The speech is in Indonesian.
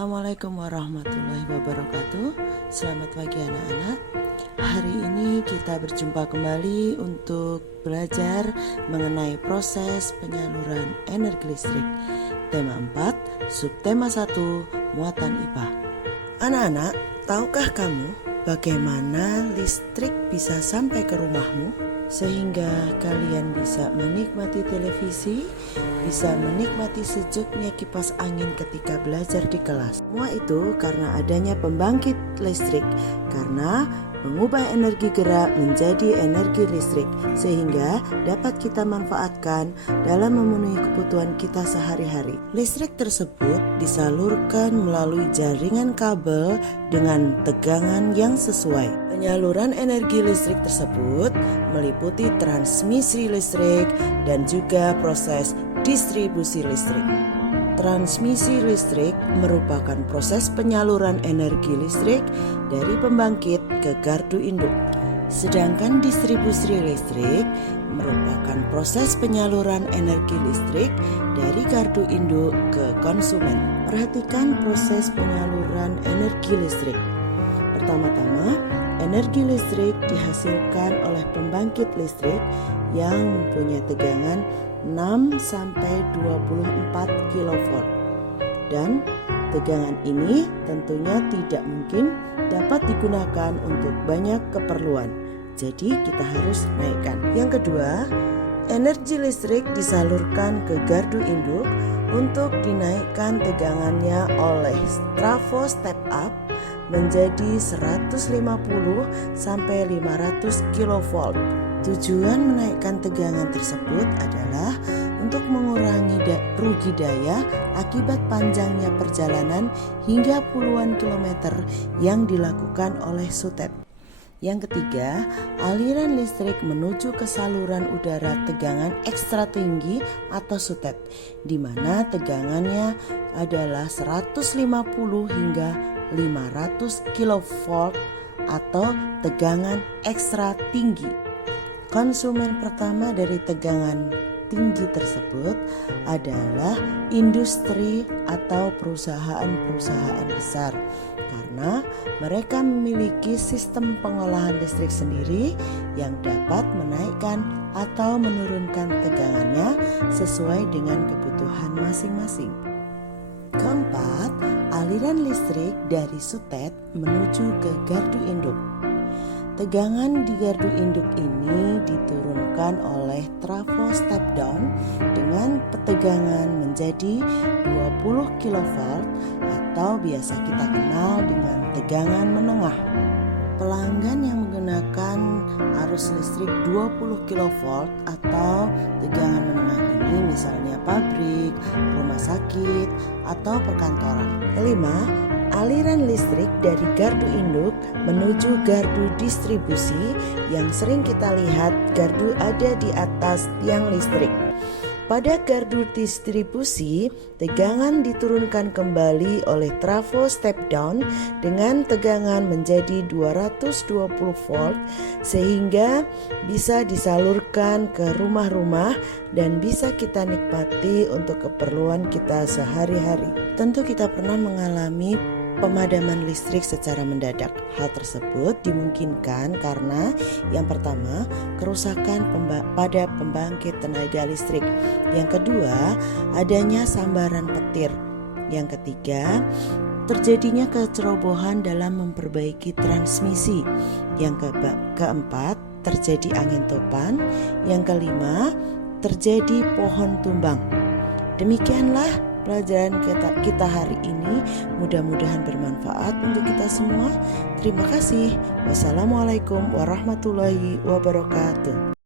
Assalamualaikum warahmatullahi wabarakatuh. Selamat pagi anak-anak. Hari ini kita berjumpa kembali untuk belajar mengenai proses penyaluran energi listrik. Tema 4, subtema 1, muatan IPA. Anak-anak, tahukah kamu bagaimana listrik bisa sampai ke rumahmu? Sehingga kalian bisa menikmati televisi, bisa menikmati sejuknya kipas angin ketika belajar di kelas. Semua itu karena adanya pembangkit listrik, karena mengubah energi gerak menjadi energi listrik, sehingga dapat kita manfaatkan dalam memenuhi kebutuhan kita sehari-hari. Listrik tersebut disalurkan melalui jaringan kabel dengan tegangan yang sesuai. Penyaluran energi listrik tersebut meliputi transmisi listrik dan juga proses distribusi listrik. Transmisi listrik merupakan proses penyaluran energi listrik dari pembangkit ke gardu induk. Sedangkan distribusi listrik merupakan proses penyaluran energi listrik dari gardu induk ke konsumen. Perhatikan proses penyaluran energi listrik. Pertama-tama, energi listrik dihasilkan oleh pembangkit listrik yang mempunyai tegangan 6 sampai 24 kV. Dan tegangan ini tentunya tidak mungkin dapat digunakan untuk banyak keperluan. Jadi kita harus naikkan. Yang kedua, energi listrik disalurkan ke gardu induk untuk dinaikkan tegangannya oleh trafo step up menjadi 150 sampai 500 kV. Tujuan menaikkan tegangan tersebut adalah untuk mengurangi rugi daya akibat panjangnya perjalanan hingga puluhan kilometer yang dilakukan oleh sutet. Yang ketiga, aliran listrik menuju ke saluran udara tegangan ekstra tinggi atau sutet, di mana tegangannya adalah 150 hingga 500 kV atau tegangan ekstra tinggi. Konsumen pertama dari tegangan tinggi tersebut adalah industri atau perusahaan-perusahaan besar, karena mereka memiliki sistem pengolahan listrik sendiri yang dapat menaikkan atau menurunkan tegangannya sesuai dengan kebutuhan masing-masing. Keempat, aliran listrik dari sutet menuju ke gardu induk. Tegangan di gardu induk ini diturunkan oleh trafo step down dengan tegangan menjadi 20 kV atau biasa kita kenal dengan tegangan menengah. Pelanggan yang menggunakan arus listrik 20 kV atau tegangan menengah ini misalnya pabrik, rumah sakit, atau perkantoran. Kelima, aliran listrik dari gardu induk menuju gardu distribusi yang sering kita lihat gardu ada di atas tiang listrik. Pada gardu distribusi, tegangan diturunkan kembali oleh trafo step down dengan tegangan menjadi 220 volt sehingga bisa disalurkan ke rumah-rumah dan bisa kita nikmati untuk keperluan kita sehari-hari. Tentu kita pernah mengalami pemadaman listrik secara mendadak. Hal tersebut dimungkinkan karena yang pertama, kerusakan pada pembangkit tenaga listrik. Yang kedua, adanya sambaran petir. Yang ketiga, terjadinya kecerobohan dalam memperbaiki transmisi. Yang keempat, terjadi angin topan. Yang kelima, terjadi pohon tumbang. Demikianlah pelajaran kita hari ini, mudah-mudahan bermanfaat untuk kita semua. Terima kasih. Wassalamualaikum warahmatullahi wabarakatuh.